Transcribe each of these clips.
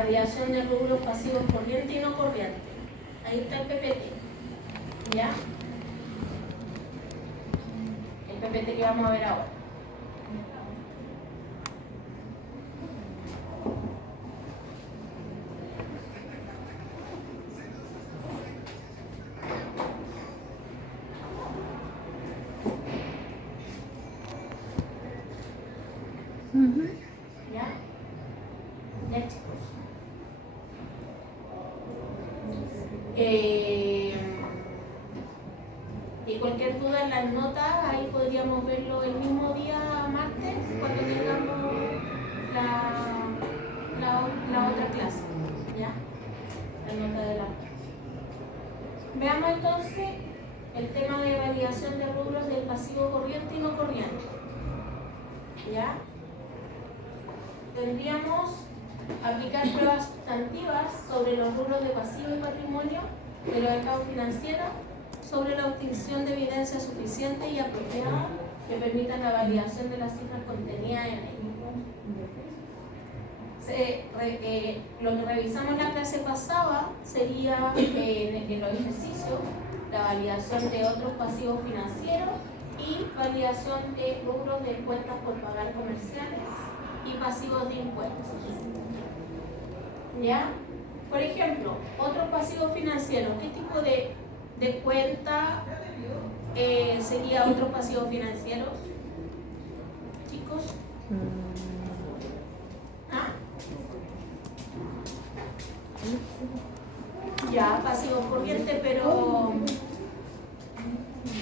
variación de rubros pasivos corriente y no corriente. Ahí está el PPT. ¿Ya? El PPT que vamos a ver ahora. ¿Ya? Ya, chicos. Y cualquier duda en las notas, ahí podríamos verlo el mismo día martes, cuando tengamos la otra clase. ¿Ya? La nota de la. Veamos entonces el tema de validación de rubros del pasivo corriente y no corriente. ¿Ya? Tendríamos aplicar pruebas sustantivas sobre los rubros de pasivo y patrimonio de los estados financieros, sobre la obtención de evidencia suficiente y apropiada que permitan la validación de las cifras contenidas en ellos. Lo que revisamos en la clase pasada sería en los ejercicios la validación de otros pasivos financieros y validación de rubros de cuentas por pagar comerciales y pasivos de impuestos. ¿Ya? Por ejemplo, otros pasivos financieros, ¿qué tipo de cuenta sería otro pasivo financiero? Chicos. ¿Ah? Ya, pasivos corrientes, pero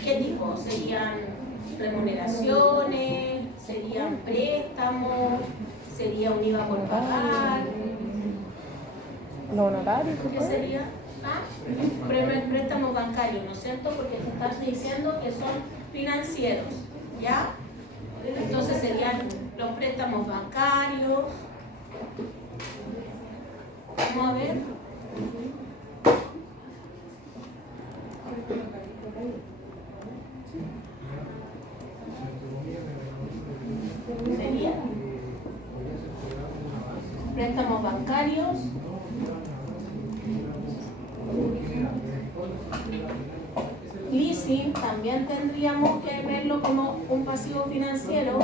¿qué tipo? ¿Serían remuneraciones? ¿Serían préstamos? ¿Sería un IVA por pagar? ¿Los honorarios? ¿Qué sería? ¿Ah? Préstamos bancarios, ¿no es cierto? Porque te estás diciendo que son financieros, ¿ya? Entonces serían los préstamos bancarios. Vamos a ver. Sería préstamos bancarios. Leasing también tendríamos que verlo como un pasivo financiero.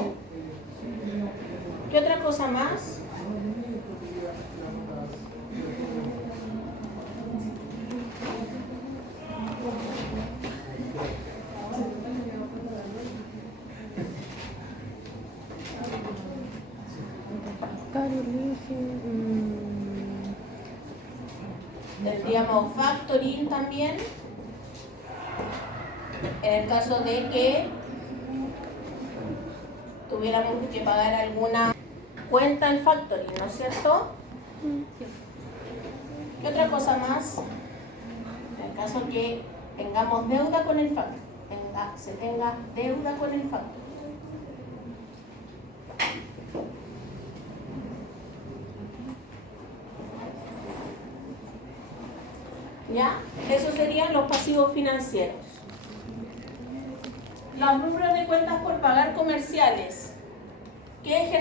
¿Qué otra cosa más? Tendríamos factoring también, en el caso de que tuviéramos que pagar alguna cuenta en factoring, ¿no es cierto? ¿Qué otra cosa más? En el caso que tengamos deuda con el factoring, se tenga deuda con el factoring. ¿Ya? Esos serían los pasivos financieros. Los rubros de cuentas por pagar comerciales. ¿Qué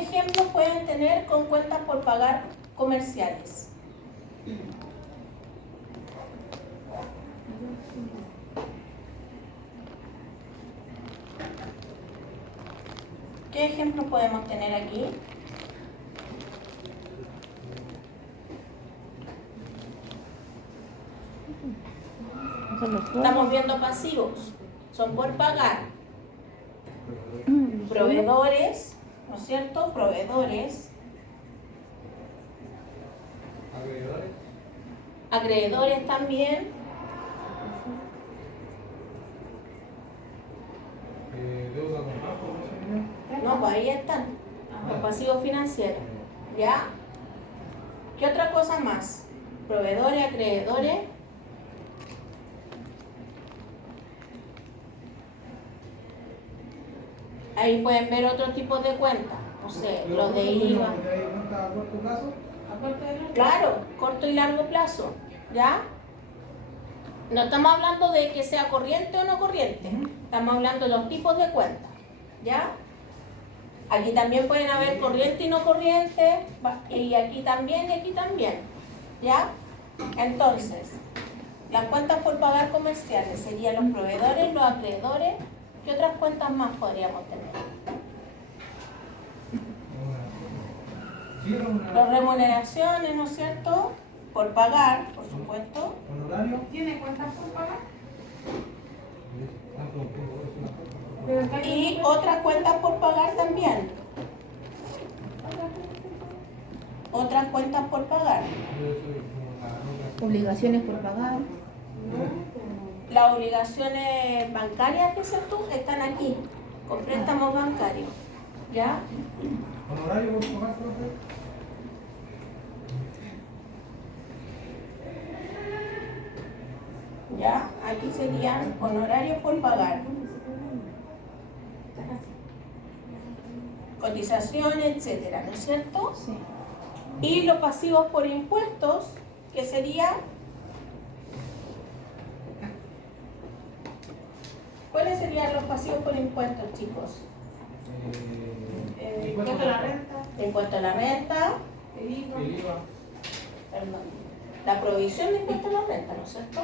ejemplos pueden tener con cuentas por pagar comerciales? ¿Qué ejemplos podemos tener aquí? Estamos viendo pasivos, son por pagar. Proveedores, ¿no es cierto? Proveedores. Acreedores también. No, pues ahí están los pasivos financieros. ¿Ya? ¿Qué otra cosa más? Proveedores, acreedores. Ahí pueden ver otros tipos de cuentas, no sé, los de IVA. Claro, corto y largo plazo, ¿ya? No estamos hablando de que sea corriente o no corriente, estamos hablando de los tipos de cuentas, ¿ya? Aquí también pueden haber corriente y no corriente, y aquí también y aquí también. ¿Ya? Entonces, las cuentas por pagar comerciales serían los proveedores, los acreedores. ¿Qué otras cuentas más podríamos tener? Las remuneraciones, ¿no es cierto? Por pagar, por supuesto. ¿Honorario? ¿Tiene cuentas por pagar? Y otras cuentas por pagar también. Otras cuentas por pagar. Obligaciones por pagar. Las obligaciones bancarias, dices tú, están aquí, con préstamos bancarios. ¿Ya? ¿Honorario por pagar, profe? ¿Ya? Aquí serían honorarios por pagar. Cotizaciones, etcétera, ¿no es cierto? Sí. Y los pasivos por impuestos, que sería... ¿Cuáles serían los pasivos por impuestos, chicos? Impuesto a la renta, Impuesto a la renta, el IVA. El IVA. perdón, la provisión de impuesto a la renta, ¿no es cierto?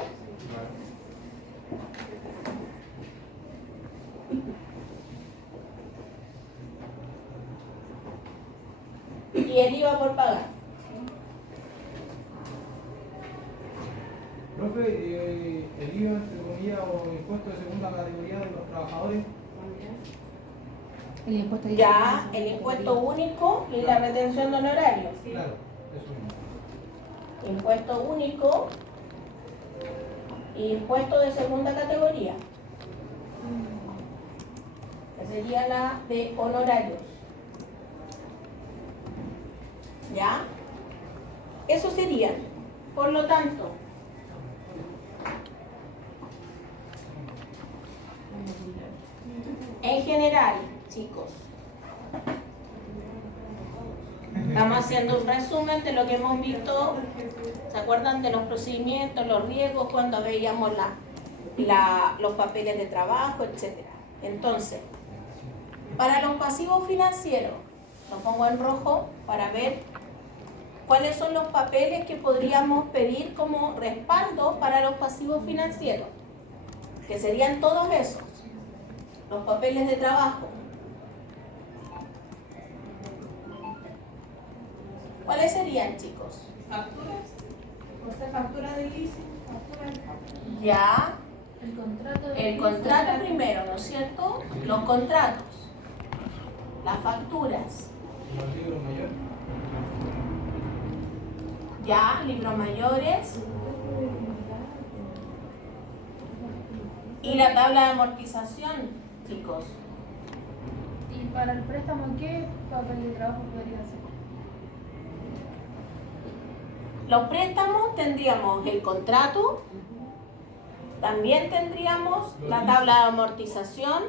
Y el IVA por pagar. Profe, el IVA, entre comillas, o impuesto de segunda categoría de los trabajadores. El impuesto Ya, el impuesto único y la retención de honorarios. Claro, eso mismo. Impuesto único y impuesto de segunda categoría. Que sería la de honorarios. ¿Ya? Eso serían. Por lo tanto, en general, chicos, estamos haciendo un resumen de lo que hemos visto. ¿Se acuerdan de los procedimientos, los riesgos cuando veíamos los papeles de trabajo, etcétera? Entonces, para los pasivos financieros, lo pongo en rojo para ver cuáles son los papeles que podríamos pedir como respaldo para los pasivos financieros, que serían todos esos, los papeles de trabajo. ¿Cuáles serían, chicos? Facturas. Usted factura de leasing, factura de factura. Ya, El contrato el contrato primero, ¿no es cierto? Los contratos, las facturas, Los libros mayores. ya, libros mayores y la tabla de amortización, chicos. ¿Y para el préstamo qué papel de trabajo podría ser? Los préstamos tendríamos el contrato, también tendríamos la tabla de amortización,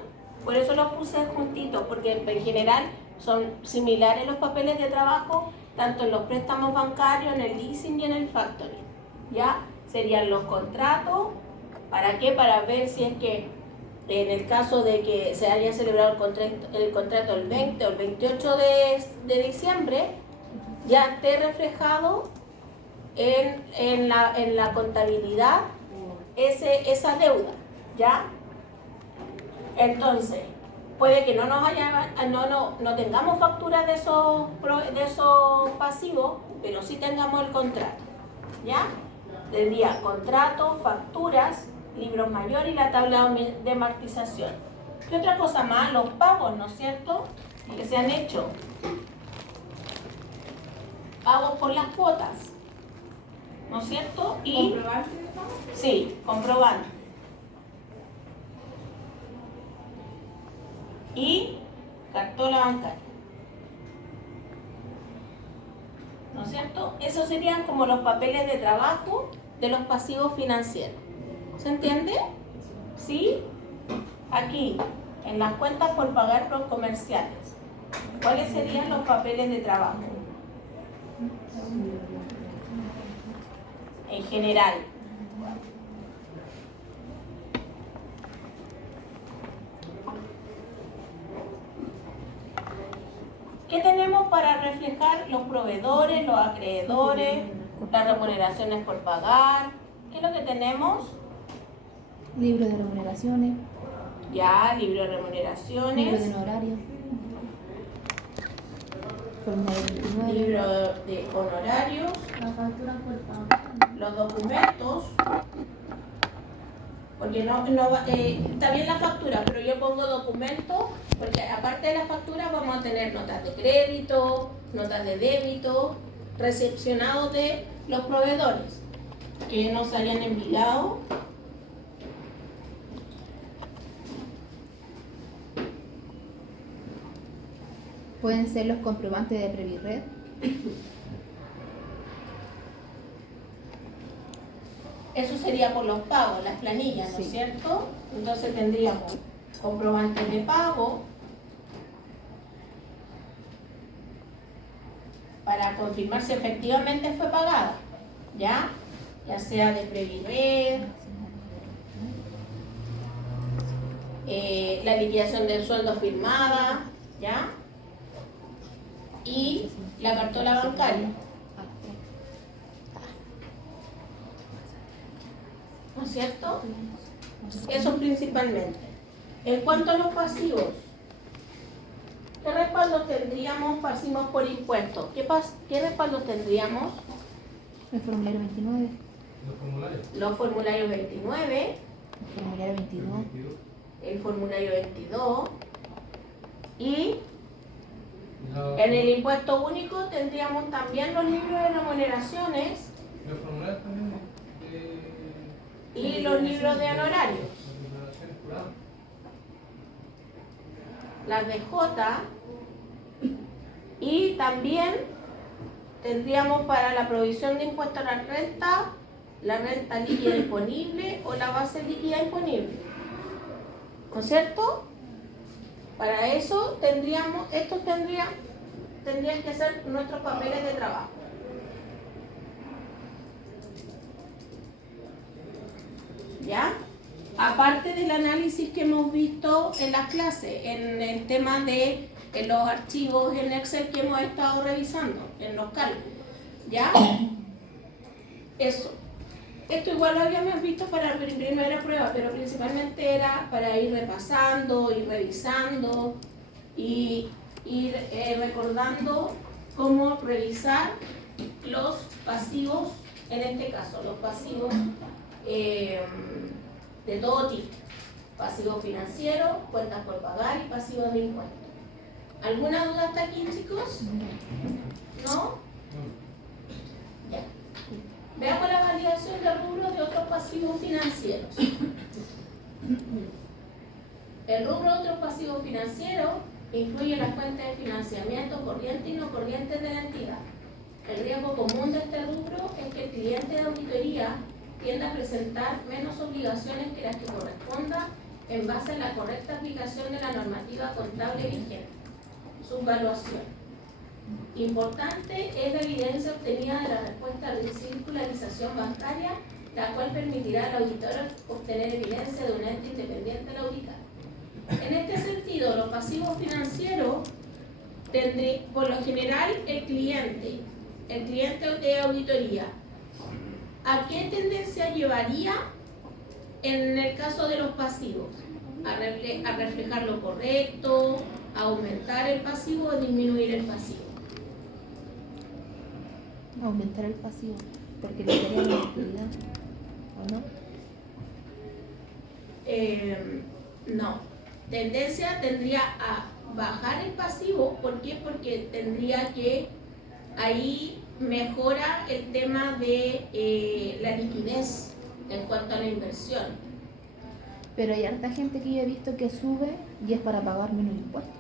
por eso los puse juntitos, porque en general son similares los papeles de trabajo, tanto en los préstamos bancarios, en el leasing y en el factoring. ¿Ya? Serían los contratos, ¿para qué? Para ver si es que en el caso de que se haya celebrado el contrato el 20 o el 28 de diciembre, ya esté reflejado en la contabilidad esa deuda, ¿ya? Entonces, puede que no tengamos facturas de esos pasivos, pero sí tengamos el contrato, ¿ya? Tendría contrato, facturas, libros mayores y la tabla de amortización. ¿Qué otra cosa más? Los pagos, ¿no es cierto? Que se han hecho. Pagos por las cuotas, ¿no es cierto? Y ¿Comprobante de pago? sí, comprobante. Y cartola bancaria. ¿No es cierto? Esos serían como los papeles de trabajo de los pasivos financieros. ¿Se entiende? ¿Sí? Aquí, en las cuentas por pagar por comerciales, ¿cuáles serían los papeles de trabajo? En general. proveedores, los acreedores, las remuneraciones por pagar. ¿Qué es lo que tenemos? Libro de remuneraciones, Ya, libro de libro remuneraciones, de honorarios, formulario 29, libro de honorarios, La factura por pago. los documentos, porque está bien la factura, pero yo pongo documentos, porque aparte de la factura vamos a tener notas de crédito, notas de débito, recepcionados de los proveedores que nos hayan enviado. pueden ser los comprobantes de Previrred, Eso sería por los pagos, las planillas, ¿no es Sí. cierto? Entonces tendríamos comprobantes de pago para confirmar si efectivamente fue pagada, ¿ya? Ya sea de Previred, la liquidación del sueldo firmada, ¿ya? Y la cartola bancaria, ¿no es cierto? Eso principalmente. En cuanto a los pasivos, ¿qué respaldos tendríamos pasivos por impuestos? ¿Qué respaldos tendríamos? el formulario 29, Los formularios. Los formularios 29, el formulario 22, el formulario 22 y Los- en el impuesto único tendríamos también los libros de remuneraciones Los formularios también y los libros de honorarios. las declaraciones juradas. Las de J, y también tendríamos para la provisión de impuesto a la renta líquida disponible o la base líquida disponible, ¿no es cierto? Para eso tendrían que ser nuestros papeles de trabajo. ¿Ya? Aparte del análisis que hemos visto en las clases, en el tema de los archivos en Excel que hemos estado revisando, en los cálculos, ¿ya? Eso. Esto igual lo habíamos visto para la primera prueba, pero principalmente era para ir repasando, ir revisando y ir recordando cómo revisar los pasivos, en este caso, los pasivos de todo tipo, pasivo financiero, cuentas por pagar y pasivos de impuestos. ¿Alguna duda hasta aquí, chicos? ¿No? Ya. Veamos la validación de rubro de otros pasivos financieros. El rubro de otros pasivos financieros incluye las fuentes de financiamiento corriente y no corriente de la entidad. El riesgo común de este rubro es que el cliente de auditoría tienda a presentar menos obligaciones que las que corresponda en base a la correcta aplicación de la normativa contable vigente. Subvaluación. Importante es la evidencia obtenida de la respuesta de circularización bancaria, la cual permitirá al auditor obtener evidencia de un ente independiente al auditar. En este sentido, los pasivos financieros tendré, por lo general, el cliente de auditoría, ¿a qué tendencia llevaría en el caso de los pasivos? A reflejar lo correcto, a aumentar el pasivo o disminuir el pasivo. aumentar el pasivo, porque le daría la utilidad, ¿o no? No. Tendencia tendría a bajar el pasivo. ¿Por qué? Porque tendría que ahí mejora el tema de la liquidez en cuanto a la inversión. Pero hay harta gente que yo he visto que sube y es para pagar menos impuestos.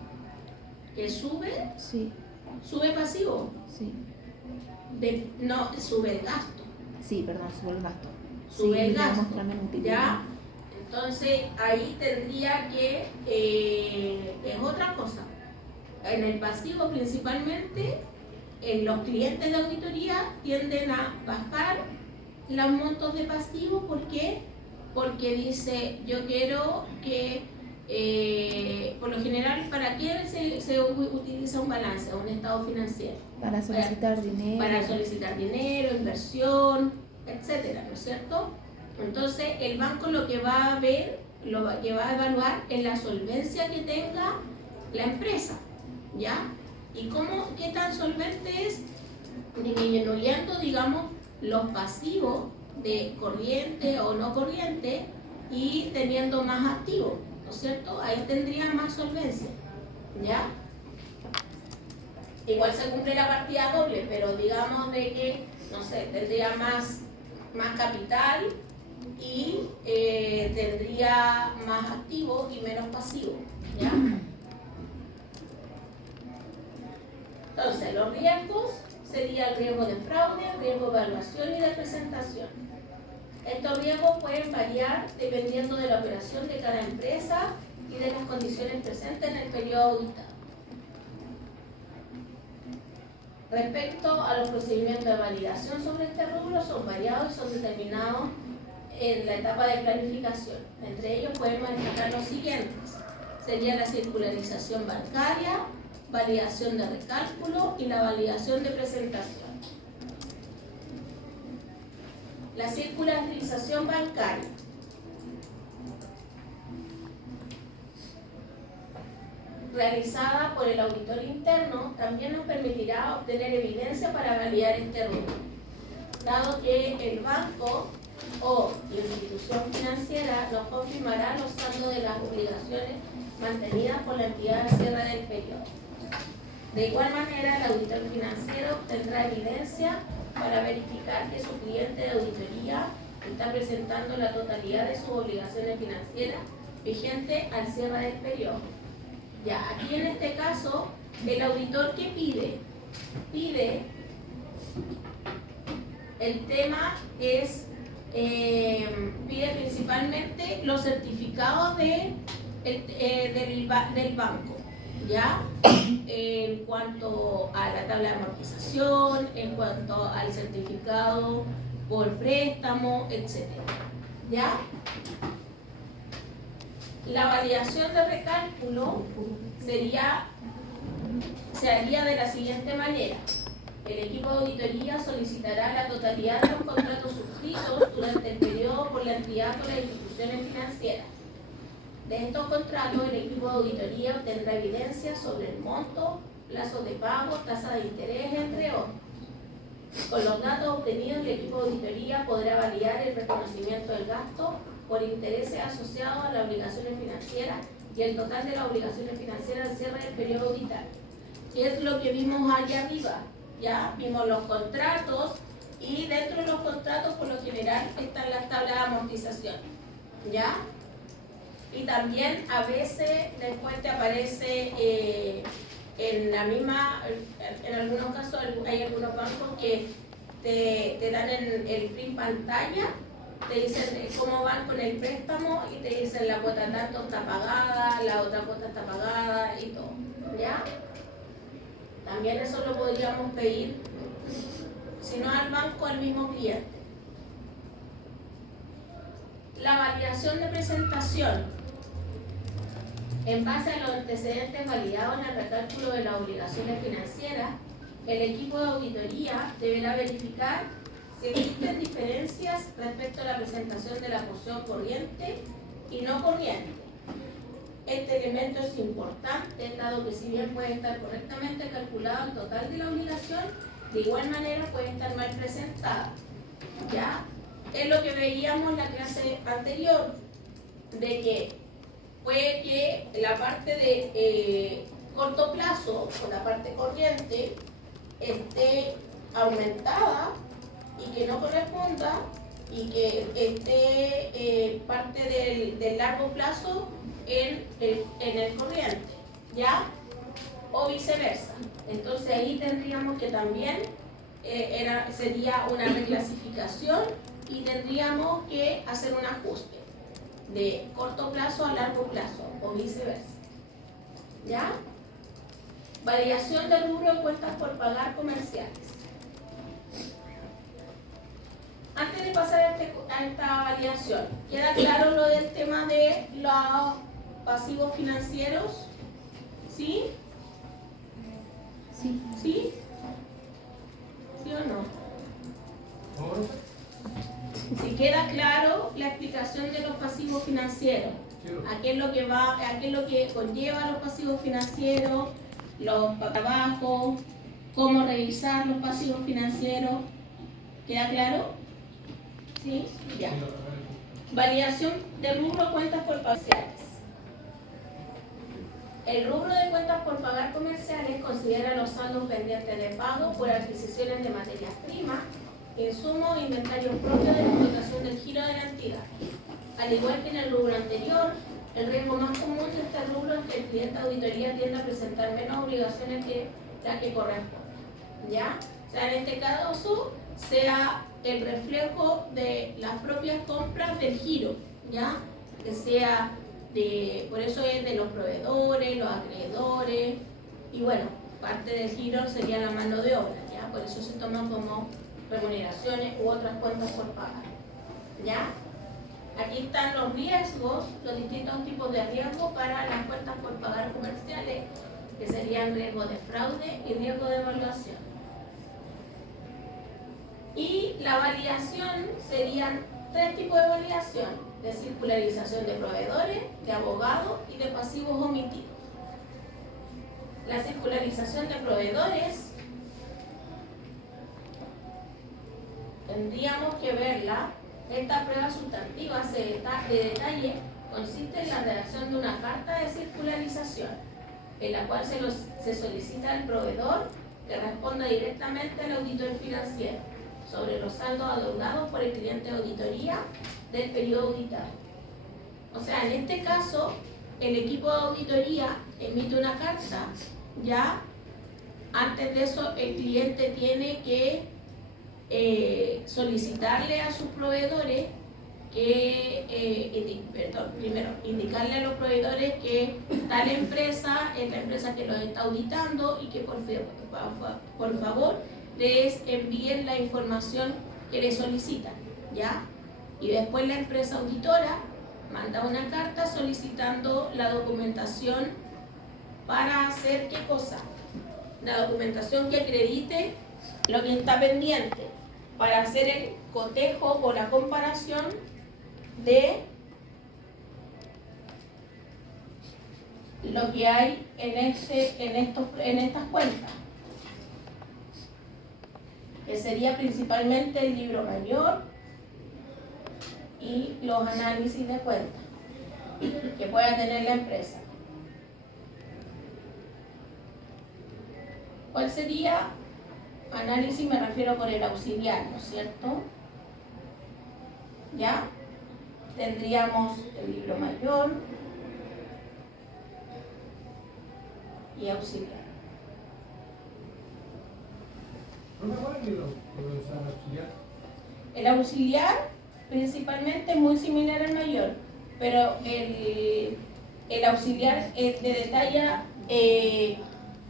¿Que sube? Sí, ¿Sube pasivo? sí. No, sube el gasto. Sí, perdón, sube el gasto. Sube Sí, el le gasto. muestra menos utilidad. ¿Ya? Entonces ahí tendría que, es otra cosa. En el pasivo principalmente, en los clientes de auditoría tienden a bajar los montos de pasivo. ¿Por qué? Porque dice, yo quiero que por lo general, ¿para qué se utiliza un balance o un estado financiero? Para solicitar dinero. Para solicitar dinero, inversión, etcétera, ¿no es cierto? Entonces, el banco lo que va a ver, lo que va a evaluar es la solvencia que tenga la empresa, ¿ya? Y qué tan solvente es, disminuyendo, digamos, los pasivos de corriente o no corriente y teniendo más activos, ¿no es cierto? Ahí tendría más solvencia, ¿ya? Igual se cumple la partida doble, pero digamos de que, no sé, tendría más capital y tendría más activo y menos pasivo, ¿ya? Entonces, los riesgos sería el riesgo de fraude, riesgo de evaluación y de presentación. Estos riesgos pueden variar dependiendo de la operación de cada empresa y de las condiciones presentes en el periodo auditado. Respecto a los procedimientos de validación sobre este rubro, son variados y son determinados en la etapa de planificación. Entre ellos podemos destacar los siguientes. Sería la circularización bancaria, validación de recálculo y la validación de presentación. La circularización bancaria. Realizada por el auditor interno, también nos permitirá obtener evidencia para validar este rubro, dado que el banco o institución financiera nos confirmará los saldos de las obligaciones mantenidas por la entidad al cierre del periodo. De igual manera, el auditor financiero tendrá evidencia para verificar que su cliente de auditoría está presentando la totalidad de sus obligaciones financieras vigentes al cierre del periodo. Ya, aquí en este caso, el auditor ¿qué pide? Pide, el tema es, pide principalmente los certificados del banco, ¿ya? En cuanto a la tabla de amortización, en cuanto al certificado por préstamo, etc. ¿Ya? La validación de recálculo se haría de la siguiente manera. El equipo de auditoría solicitará la totalidad de los contratos suscritos durante el periodo por la entidad o las instituciones financieras. De estos contratos, el equipo de auditoría obtendrá evidencia sobre el monto, plazos de pago, tasa de interés, entre otros. Con los datos obtenidos, el equipo de auditoría podrá validar el reconocimiento del gasto por intereses asociados a las obligaciones financieras y el total de las obligaciones financieras al cierre del periodo auditable. ¿Qué es lo que vimos allá arriba? Ya vimos los contratos y dentro de los contratos por lo general están las tablas de amortización, ¿ya? Y también a veces después te aparece en la misma, en algunos casos hay algunos bancos que te dan el print pantalla, te dicen cómo van con el préstamo y te dicen la cuota tanto está pagada, la otra cuota está pagada y todo, ¿ya? También eso lo podríamos pedir, si no al banco, al mismo cliente. La validación de presentación. En base a los antecedentes validados en el recálculo de las obligaciones financieras, el equipo de auditoría deberá verificar si existen diferencias respecto a la presentación de la porción corriente y no corriente. Este elemento es importante, dado que si bien puede estar correctamente calculado el total de la obligación, de igual manera puede estar mal presentada. ¿Ya? Es lo que veíamos en la clase anterior, de que puede que la parte de corto plazo o la parte corriente esté aumentada y que no corresponda, y que esté parte del largo plazo en el corriente, ¿ya? O viceversa. Entonces ahí tendríamos que también sería una reclasificación y tendríamos que hacer un ajuste de corto plazo a largo plazo o viceversa, ¿ya? Variación del rubro de cuentas por pagar comerciales. Antes de pasar a esta variación, queda claro lo del tema de la pasivos financieros? ¿Sí? Sí. ¿Sí? ¿Sí o no? Ahora, Si queda claro la explicación de los pasivos financieros, quiero. a qué es lo que conlleva los pasivos financieros, los trabajos, cómo revisar los pasivos financieros, ¿queda claro? ¿Sí? Ya. Validación de rubro cuentas por parciales. El rubro de cuentas por pagar comerciales considera los saldos pendientes de pago por adquisiciones de materias primas, insumos e inventarios propios de la explotación del giro de la entidad. Al igual que en el rubro anterior, el riesgo más común de este rubro es que el cliente de auditoría tienda a presentar menos obligaciones que las que corresponden. ¿Ya? O sea, en este caso sea el reflejo de las propias compras del giro, ¿ya? Que sea por eso es de los proveedores, los acreedores, y bueno, parte del giro sería la mano de obra, ¿ya? Por eso se toman como remuneraciones u otras cuentas por pagar, ¿ya? Aquí están los riesgos, los distintos tipos de riesgos para las cuentas por pagar comerciales, que serían riesgo de fraude y riesgo de evaluación. Y la validación serían 3 tipos de validación: de circularización de proveedores, de abogados y de pasivos omitidos. La circularización de proveedores tendríamos que verla. Esta prueba sustantiva de detalle consiste en la redacción de una carta de circularización, en la cual se solicita al proveedor que responda directamente al auditor financiero sobre los saldos adeudados por el cliente de auditoría del periodo auditado. O sea, en este caso, el equipo de auditoría emite una carta, ya antes de eso el cliente tiene que solicitarle a sus proveedores primero indicarle a los proveedores que tal empresa es la empresa que los está auditando y que por favor les envíen la información que les solicitan, ¿ya? Y después la empresa auditora manda una carta solicitando la documentación para hacer ¿qué cosa? La documentación que acredite lo que está pendiente, para hacer el cotejo o la comparación de lo que hay en estas cuentas, que sería principalmente el libro mayor y los análisis de cuentas que pueda tener la empresa. ¿Cuál sería? Análisis me refiero con el auxiliar, ¿no es cierto? ¿Ya? Tendríamos el libro mayor y auxiliar. ¿Cuál es el libro auxiliar? El auxiliar principalmente es muy similar al mayor, pero el auxiliar es de detalle.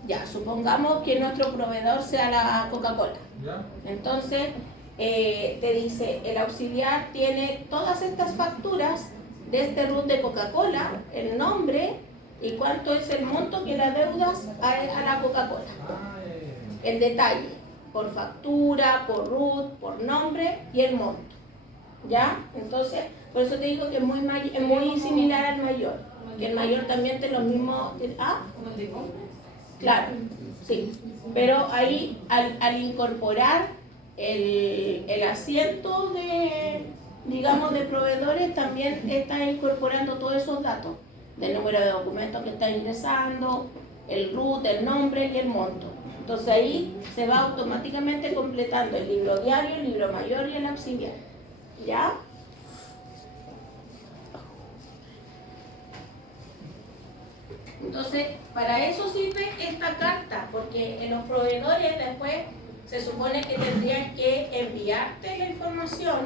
Ya, supongamos que nuestro proveedor sea la Coca-Cola. ¿Ya? Entonces, te dice, el auxiliar tiene todas estas facturas de este RUT de Coca-Cola, el nombre y cuánto es el monto que le adeudas a la Coca-Cola. El detalle, por factura, por RUT, por nombre y el monto. ¿Ya? Entonces, por eso te digo que es muy similar al mayor. Que el mayor también tiene los mismos... ¿Ah? Claro, sí, pero ahí al incorporar el asiento de proveedores, también está incorporando todos esos datos del número de documentos que está ingresando, el RUT, el nombre y el monto. Entonces ahí se va automáticamente completando el libro diario, el libro mayor y el auxiliar. ¿Ya? Entonces, para eso sirve esta carta, porque en los proveedores después se supone que tendrían que enviarte la información,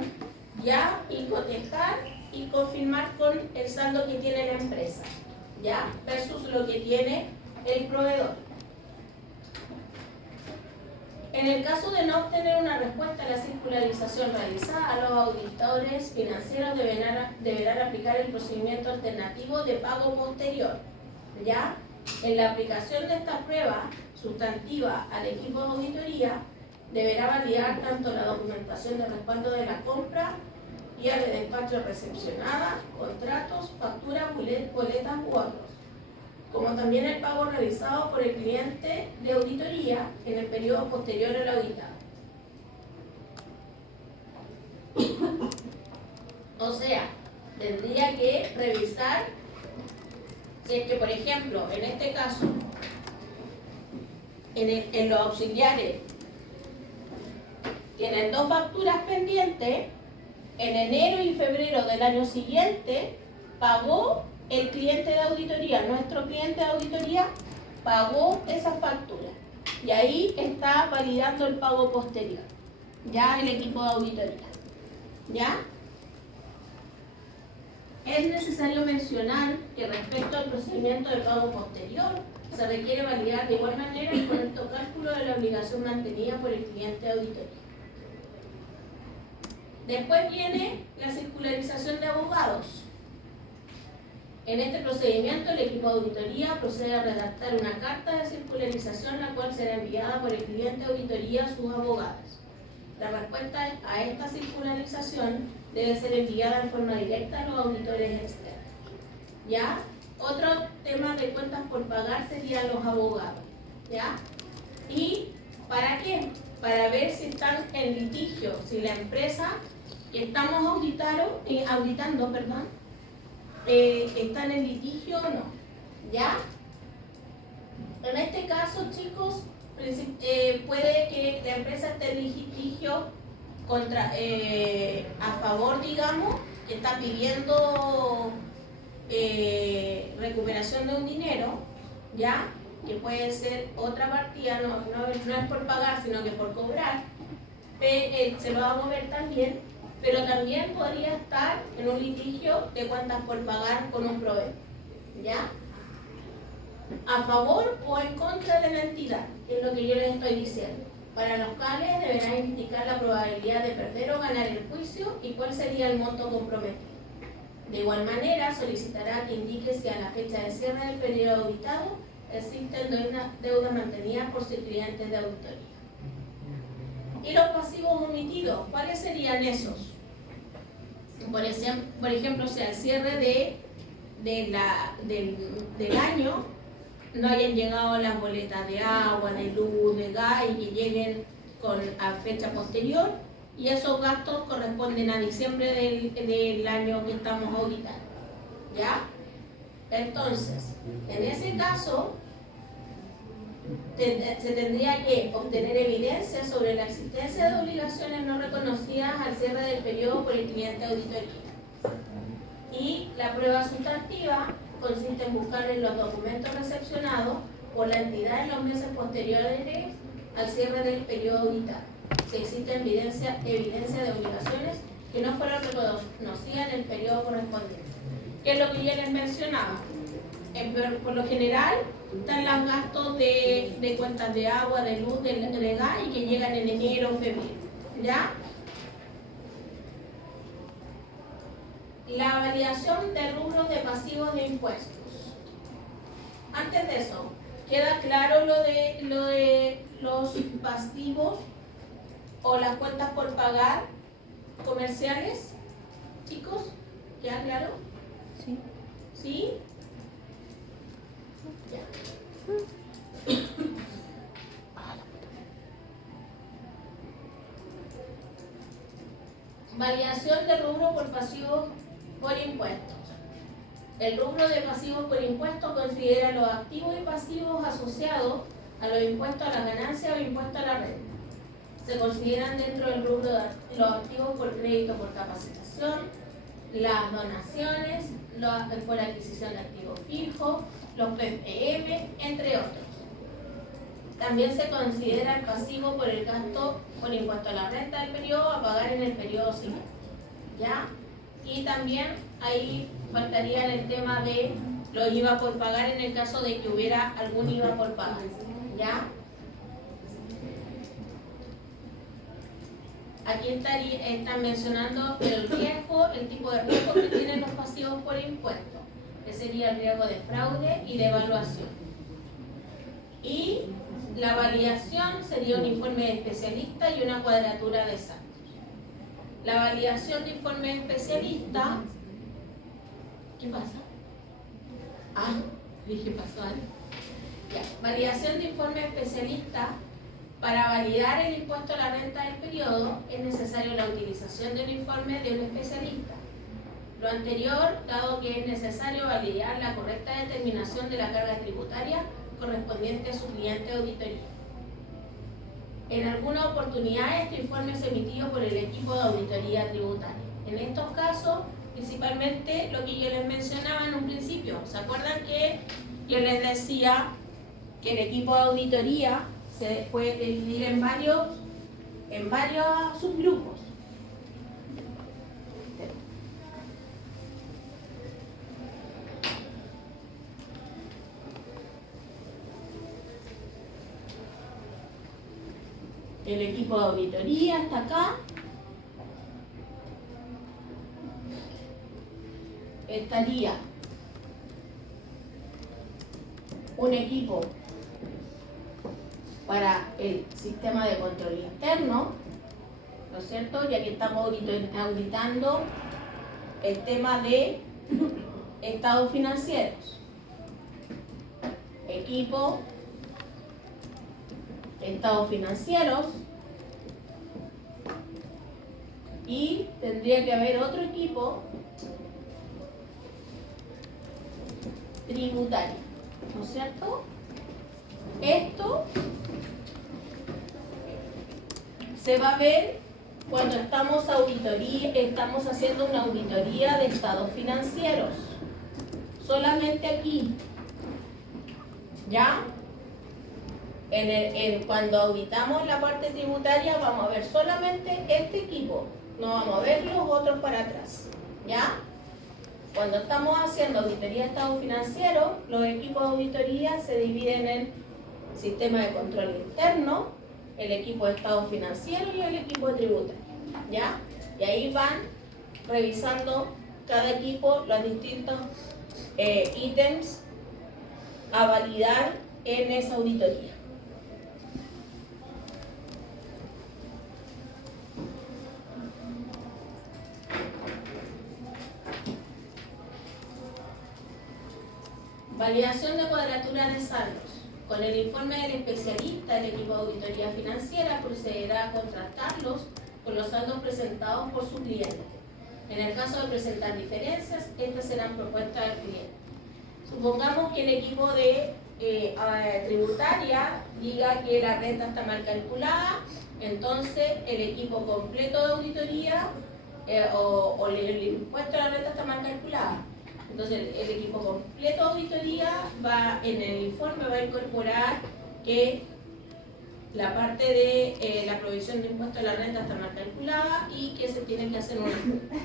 ya, y cotejar y confirmar con el saldo que tiene la empresa, ya, versus lo que tiene el proveedor. En el caso de no obtener una respuesta a la circularización realizada, los auditores financieros deberán aplicar el procedimiento alternativo de pago posterior. ¿Ya? En la aplicación de esta prueba sustantiva al equipo de auditoría, deberá validar tanto la documentación de respaldo de la compra, guía de despacho recepcionada, contratos, facturas, boletas u otros, como también el pago realizado por el cliente de auditoría en el periodo posterior al auditado. O sea, tendría que revisar si es que, por ejemplo, en este caso, en los auxiliares tienen 2 facturas pendientes, en enero y febrero del año siguiente pagó el cliente de auditoría, nuestro cliente de auditoría pagó esas facturas y ahí está validando el pago posterior, ya el equipo de auditoría. ¿Ya? Es necesario mencionar que respecto al procedimiento de pago posterior se requiere validar de igual manera el correcto cálculo de la obligación mantenida por el cliente de auditoría. Después viene la circularización de abogados. En este procedimiento, el equipo de auditoría procede a redactar una carta de circularización, la cual será enviada por el cliente de auditoría a sus abogados. La respuesta a esta circularización debe ser enviada en forma directa a los auditores externos. ¿Ya? Otro tema de cuentas por pagar serían los abogados. ¿Ya? ¿Y para qué? Para ver si están en litigio, si la empresa que estamos auditando, están en litigio o no. ¿Ya? En este caso, chicos, puede que la empresa esté en litigio a favor, digamos, que está pidiendo recuperación de un dinero, ¿ya? Que puede ser otra partida, no es por pagar, sino que por cobrar, se lo va a mover también, pero también podría estar en un litigio de cuentas por pagar con un proveedor, ¿ya? A favor o en contra de la entidad, que es lo que yo les estoy diciendo. Para los cuales deberán indicar la probabilidad de perder o ganar el juicio y cuál sería el monto comprometido. De igual manera, solicitará que indique si a la fecha de cierre del periodo auditado existen deudas mantenidas por sus clientes de auditoría. Y los pasivos omitidos, ¿cuáles serían esos? Por ejemplo, si al cierre del año no hayan llegado las boletas de agua, de luz, de gas y que lleguen a fecha posterior, y esos gastos corresponden a diciembre del año que estamos auditando. ¿Ya? Entonces, en ese caso, se tendría que obtener evidencia sobre la existencia de obligaciones no reconocidas al cierre del periodo por el cliente de auditoría. Y la prueba sustantiva consiste en buscar en los documentos recepcionados por la entidad en los meses posteriores al cierre del periodo auditado, si existe evidencia de obligaciones que no fueron reconocidas en el periodo correspondiente. ¿Qué es lo que ya les mencionaba? Por lo general, están los gastos de cuentas de agua, de luz, de gas y que llegan en enero o febrero. ¿Ya? La validación de rubros de pasivos de impuestos. Antes de eso, ¿queda claro lo de los pasivos o las cuentas por pagar comerciales? Chicos, ¿queda claro? Sí. ¿Sí? Ya. Validación de rubro por pasivos por impuestos. El rubro de pasivos por impuestos considera los activos y pasivos asociados a los impuestos a la ganancia o impuestos a la renta. Se consideran dentro del rubro de los activos por crédito por capacitación, las donaciones, por adquisición de activos fijos, los PPM, entre otros. También se considera el pasivo por el gasto por impuesto a la renta del periodo a pagar en el periodo siguiente. ¿Ya? Y también ahí faltaría el tema de los IVA por pagar en el caso de que hubiera algún IVA por pagar. ¿Ya? aquí están mencionando el riesgo, el tipo de riesgo que tienen los pasivos por impuestos, que sería el riesgo de fraude y de evaluación. Y la validación sería un informe de especialista y una cuadratura de saldos. La validación de informe de especialista, ¿qué pasa? Ah, dije pasó algo. Ya. Validación de informe de especialista. Para validar el impuesto a la renta del periodo es necesario la utilización de un informe de un especialista. Lo anterior, dado que es necesario validar la correcta determinación de la carga tributaria correspondiente a su cliente de auditoría. En alguna oportunidad este informe es emitido por el equipo de auditoría tributaria. En estos casos, principalmente lo que yo les mencionaba en un principio. ¿Se acuerdan que yo les decía que el equipo de auditoría se puede dividir en varios subgrupos? El equipo de auditoría está acá. Estaría un equipo para el sistema de control interno, ¿no es cierto? Ya que estamos auditando el tema de estados financieros. Equipo, estados financieros, y tendría que haber otro equipo tributario, ¿no es cierto? Esto se va a ver cuando estamos haciendo una auditoría de estados financieros. Solamente aquí, ¿ya? Cuando auditamos la parte tributaria vamos a ver solamente este equipo, no vamos a ver los otros para atrás, ¿ya? Cuando estamos haciendo auditoría de estado financiero, los equipos de auditoría se dividen en sistema de control interno, el equipo de estado financiero y el equipo de tributario, ¿ya? Y ahí van revisando cada equipo los distintos ítems a validar en esa auditoría. Validación de cuadratura de saldos. Con el informe del especialista, el equipo de auditoría financiera procederá a contrastarlos con los saldos presentados por su cliente. En el caso de presentar diferencias, estas serán propuestas al cliente. Supongamos que el equipo de tributaria diga que la renta está mal calculada, entonces el equipo completo de auditoría o el impuesto a la renta está mal calculada. Entonces el equipo completo de auditoría va en el informe va a incorporar que la parte de la provisión de impuesto a la renta está mal calculada y que se tiene que hacer un ajuste.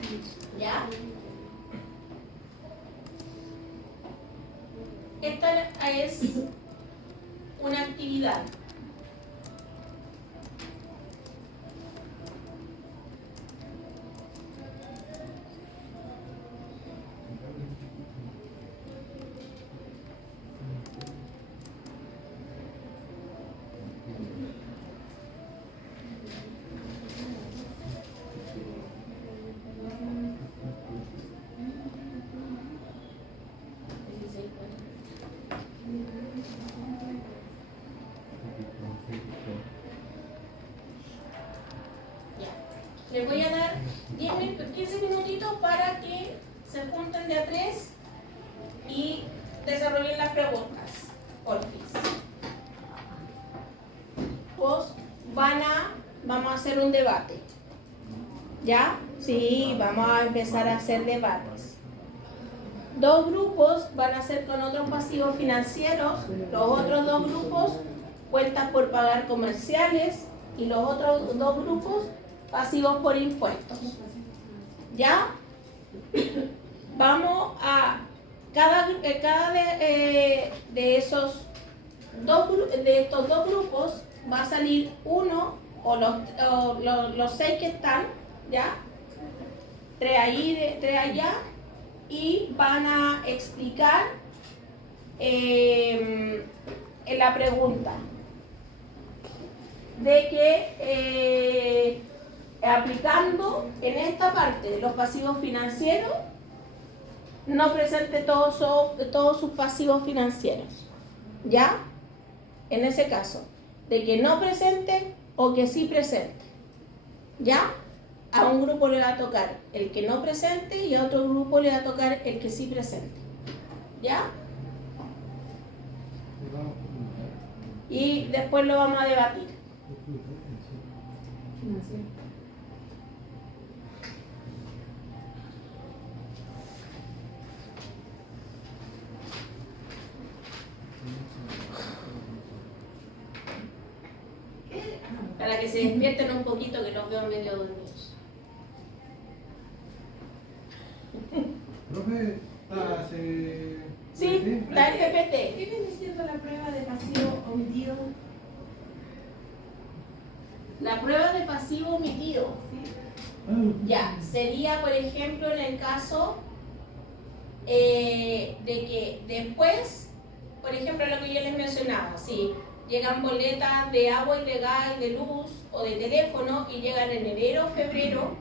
¿Ya? Esta es una actividad. Les voy a dar 15 minutitos para que se junten de a tres y desarrollen las preguntas. Porfis. Pues vamos a hacer un debate. ¿Ya? Sí, vamos a empezar a hacer debates. Dos grupos van a ser con otros pasivos financieros, los otros dos grupos cuentas por pagar comerciales y los otros dos grupos pasivos por impuestos. ¿Ya? Vamos a cada de estos dos grupos va a salir uno o los 6 que están, ¿ya? 3 ahí, 3 allá, y van a explicar en la pregunta de que aplicando en esta parte de los pasivos financieros, no presente todos sus pasivos financieros, ¿ya? En ese caso, de que no presente o que sí presente, ¿ya? A un grupo le va a tocar el que no presente y a otro grupo le va a tocar el que sí presente, ¿ya? Y después lo vamos a debatir. Para que se despierten un poquito, que los veo medio dormidos. Profe, Sí, la FPT. ¿Qué viene siendo la prueba de pasivo omitido? La prueba de pasivo omitido. Ya, sería por ejemplo en el caso de que después, por ejemplo lo que yo les mencionaba, si llegan boletas de agua y de gas y de luz o de teléfono y llegan en enero o febrero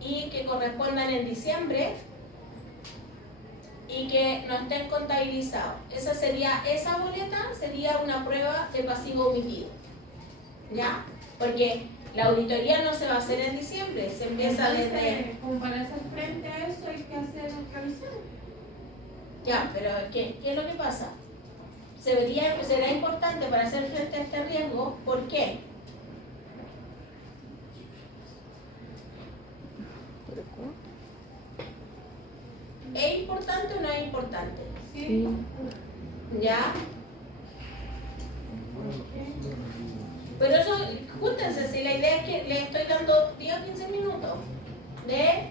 y que correspondan en diciembre y que no estén contabilizados. Esa boleta sería una prueba de pasivo omitido, ¿ya? Porque la auditoría no se va a hacer en diciembre, se empieza desde... Como para hacer frente a eso hay que hacer revisión. Ya, pero ¿qué es lo que pasa? Será importante para hacer frente a este riesgo. ¿Por qué? ¿Es importante o no es importante? Sí. ¿Ya? Pero eso, júntense, si la idea es que les estoy dando 10 o 15 minutos de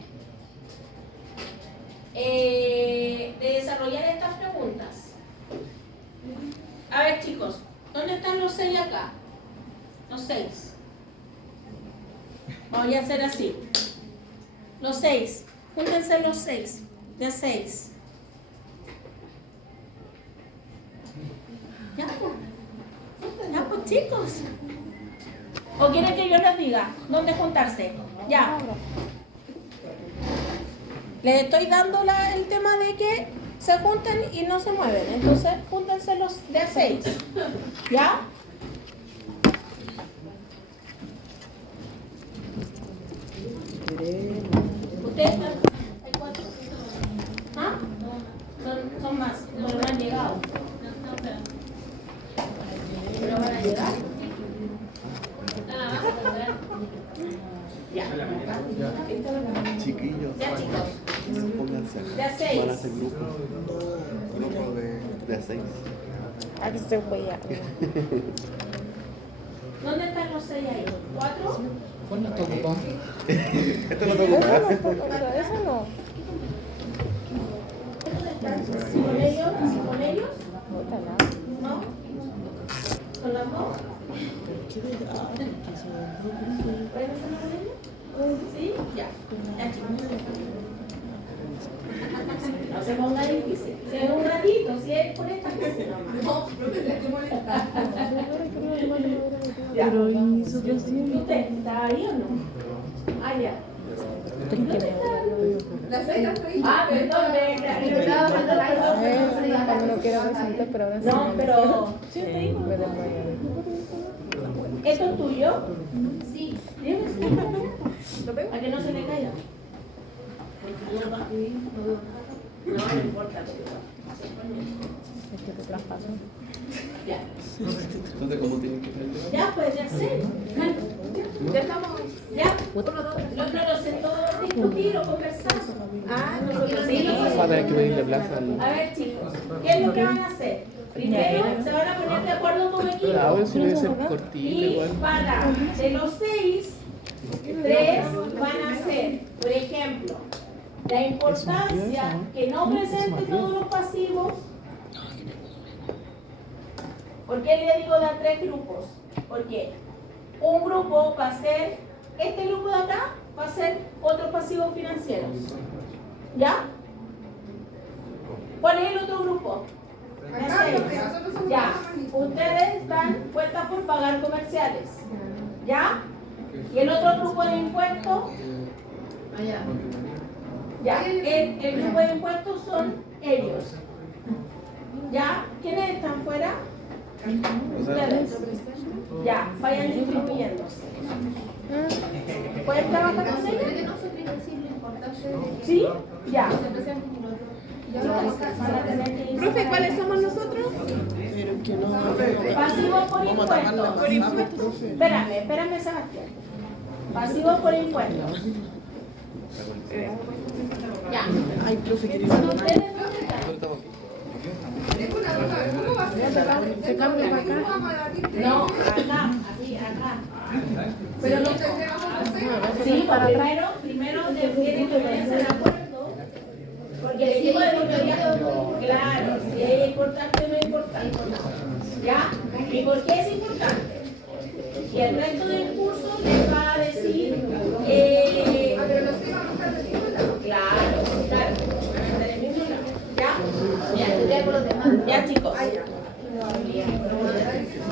desarrollar estas preguntas. A ver, chicos, ¿dónde están los 6 acá? Los 6. Voy a hacer así. Los 6. Júntense los 6. De 6. Ya, pues chicos. ¿O quieren que yo les diga dónde juntarse? Ya. Les estoy dando el tema de que se junten y no se mueven. Entonces, júntense los de a 6. ¿Ya? ¿Ustedes están? ¿Hay 4? ¿Ah? Son más, pero no han llegado. ¿Pero van a llegar? Ya. Chiquillos, Ya, chicos. pónganse. De a 6. Van a hacer grupo de a 6. Aquí se voy a... ¿Dónde están los 6 ahí? ¿4? ¿Cuál nos tocó? Esto no Eso toca. no, eso no. ¿Dónde están? ¿Con ellos? ¿Con ellos? Bótala. ¿No? ¿Con las dos? ¿Pueden hacerlo con ellos? ¿Sí? Ya. Ya, chicos. No se ponga difícil. Si es un ratito, si es por esta clase nomás. No, pero le estoy molestando. Ya. Pero ¿y su ¿Usted está ahí o no? Ah, ya. Ah, perdón, No quiero presentar, pero ahora sí. no, pero... Me desmayé. ¿Esto es tuyo? Sí. ¿A que no se le caiga? No, no importa. Es que te traspaso. Ya. Entonces, ¿cómo tienen que ser? Ya, pues ya sé. Ya estamos. Ya. Lo sentó discutir o conversar. Ah, Nosotros sí. Va a tener que pedirle plaza A ver, chicos, ¿qué es lo que van a hacer? Primero se van a poner de acuerdo como equipo. Ahora sí debe ser cortito Y igual. de los 6, 3 van a ser, por ejemplo, la importancia que no presente todos los pasivos. ¿Por qué le digo de a 3 grupos? Porque Un grupo va a ser, este grupo de acá va a ser otros pasivos financieros. ¿Ya? ¿Cuál es el otro grupo? Ya, ustedes dan cuentas por pagar comerciales. ¿Ya? ¿Y el otro grupo de impuestos? Ya, el grupo de impuestos son ellos. ¿Ya? ¿Quiénes están fuera? Ustedes. Ya, vayan distribuyéndose. ¿Pueden trabajar con ellos? ¿Sí? Ya. Profe, ¿cuáles somos nosotros? Pasivos por impuestos. Espérame, Sebastián. Pasivos por impuestos. Ya. Ay, profe, ¿quieres ¿Son ustedes dónde están? Se cambia para acá. No, acá, así, acá. Pero no sí, primero tienen que ponerse de acuerdo. Porque el tipo de tutoría, claro, si es importante o no es importante. ¿Ya? ¿Y por qué es importante? Y el resto del curso les va a decir, claro, ¿ya? Ya, chicos.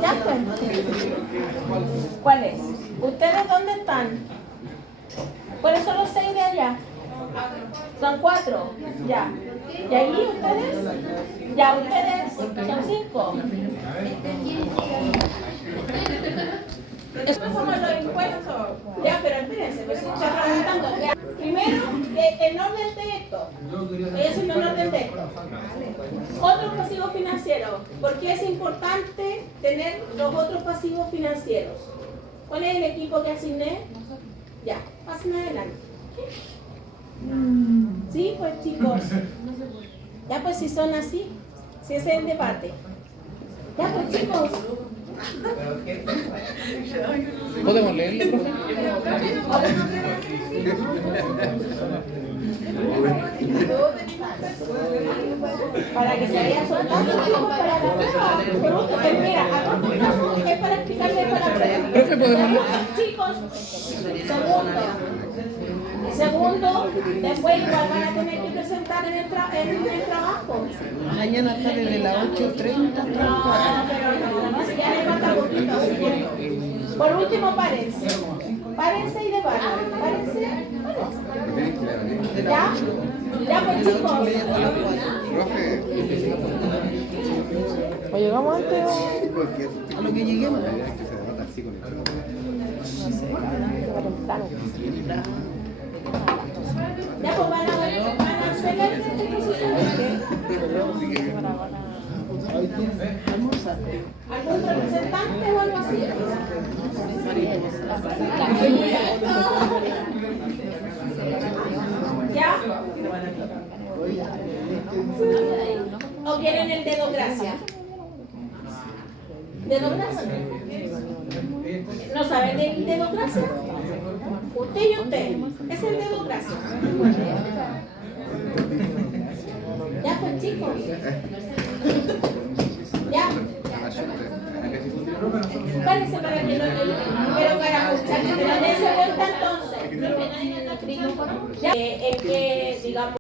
Ya pues. ¿Cuál es? ¿Ustedes dónde están? ¿Cuáles son los 6 de allá? Son 4. Ya. ¿Y ahí ustedes? Ya, ustedes son 5. Estos somos los impuestos. Ya, pero espérense, me estoy preguntando. Ya. Primero, en orden de esto. Estoy haciendo en orden de esto. Otros pasivos financieros. ¿Por qué es importante tener los otros pasivos financieros? ¿Cuál es el equipo que asigné? Ya, pasen adelante. Sí, pues chicos. Ya, pues si son así, si ese es el debate. Ya, pues chicos. ¿Podemos leerle, profe? Para que se vaya soltando para la prueba. Mira, a corto plazo es para explicarles para la prueba. Profe, ¿podemos Chicos, segundo, después igual van a tener que presentar en el trabajo. Mañana está desde las 8:30 hasta las 4. No, pero no, si ya les falta poquito. Por último, párense. Párense y debaten. Párense. ¿Ya? Ya, pues chicos. ¿O llegamos antes o...? A lo que lleguemos. Ya, pues van a hacer la exposición. ¿Algún representante o algo así? ¿Ya? ¿O quieren el dedo gracia? ¿Dedo gracia? ¿No saben el dedo gracia? Usted y usted. Es el dedo gracia. Ya, pues chicos. Ya. Parece para que pero para escuchar, pero de ese vuelta entonces. Ya, en que, digamos,